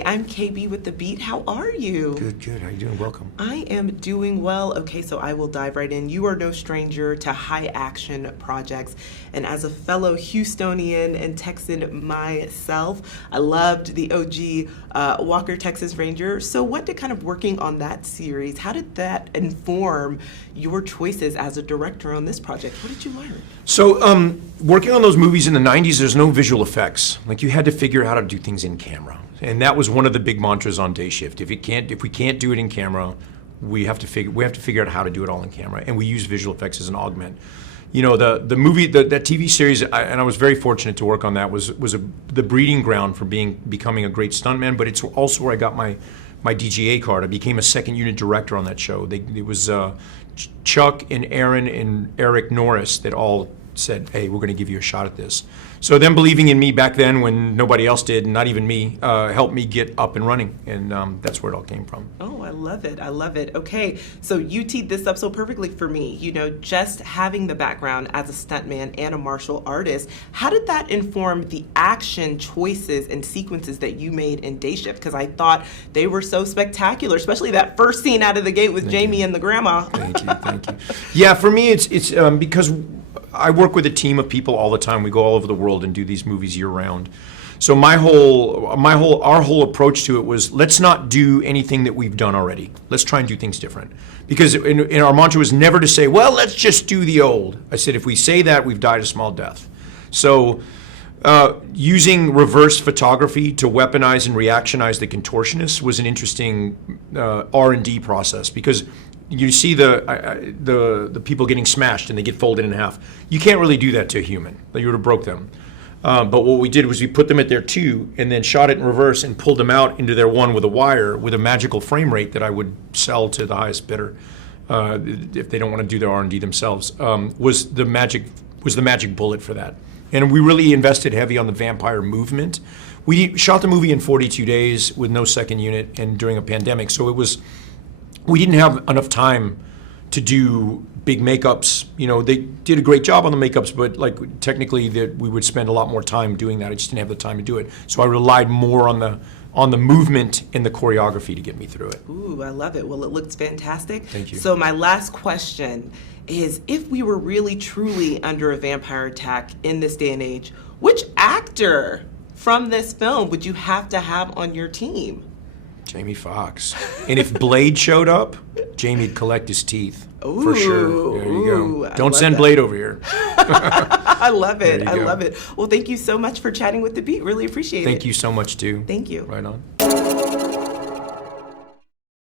Hi, I'm KB with The Beat. How are you? Good, good. How you doing? Welcome. I am doing well. Okay, so I will dive right in. You are no stranger to high action projects. And as a fellow Houstonian and Texan myself, I loved the OG Walker, Texas Ranger. So what did kind of working on that series, how did that inform your choices as a director on this project? What did you learn? So, working on those movies in the 90s, there's no visual effects. Like, you had to figure out how to do things in camera. And that was one of the big mantras on Day Shift. If we can't do it in camera, we have to figure out how to do it all in camera. And we use visual effects as an augment. You know, the movie, that TV series, and I was very fortunate to work on that, was the breeding ground for becoming a great stuntman, but it's also where I got my DGA card. I became a second unit director on that show. It was Chuck and Aaron and Eric Norris that all said, hey, we're going to give you a shot at this. So them believing in me back then when nobody else did, not even me, helped me get up and running. And that's where it all came from. Oh, I love it. I love it. Okay, so you teed this up so perfectly for me. You know, just having the background as a stuntman and a martial artist, how did that inform the action choices and sequences that you made in Day Shift? Because I thought they were so spectacular, especially that first scene out of the gate with Jamie and the grandma. Thank you, thank you. Yeah, for me, it's because I work with a team of people all the time. We go all over the world and do these movies year round. So our whole approach to it was, let's not do anything that we've done already. Let's try and do things different. Because in our mantra was never to say, well, let's just do the old. I said, if we say that, we've died a small death. So using reverse photography to weaponize and reactionize the contortionists was an interesting R&D process, because you see the people getting smashed and they get folded in half. You can't really do that to a human. You would have broke them. But what we did was we put them at their 2 and then shot it in reverse and pulled them out into their 1 with a wire with a magical frame rate that I would sell to the highest bidder if they don't want to do their R&D themselves. Was the magic bullet for that. And we really invested heavy on the vampire movement. We shot the movie in 42 days with no second unit and during a pandemic. So we didn't have enough time to do big makeups. You know, they did a great job on the makeups, but like technically we would spend a lot more time doing that. I just didn't have the time to do it. So I relied more on the movement and the choreography to get me through it. Ooh, I love it. Well, it looks fantastic. Thank you. So my last question is, if we were really truly under a vampire attack in this day and age, which actor from this film would you have to have on your team? Jamie Foxx. And if Blade showed up, Jamie'd collect his teeth. Ooh, for sure. There you go. I Don't love send that. Blade over here. I love it. There I you go. love it. Well, thank you so much for chatting with The Beat. Really appreciate it. Thank you so much, too. Thank you. Right on.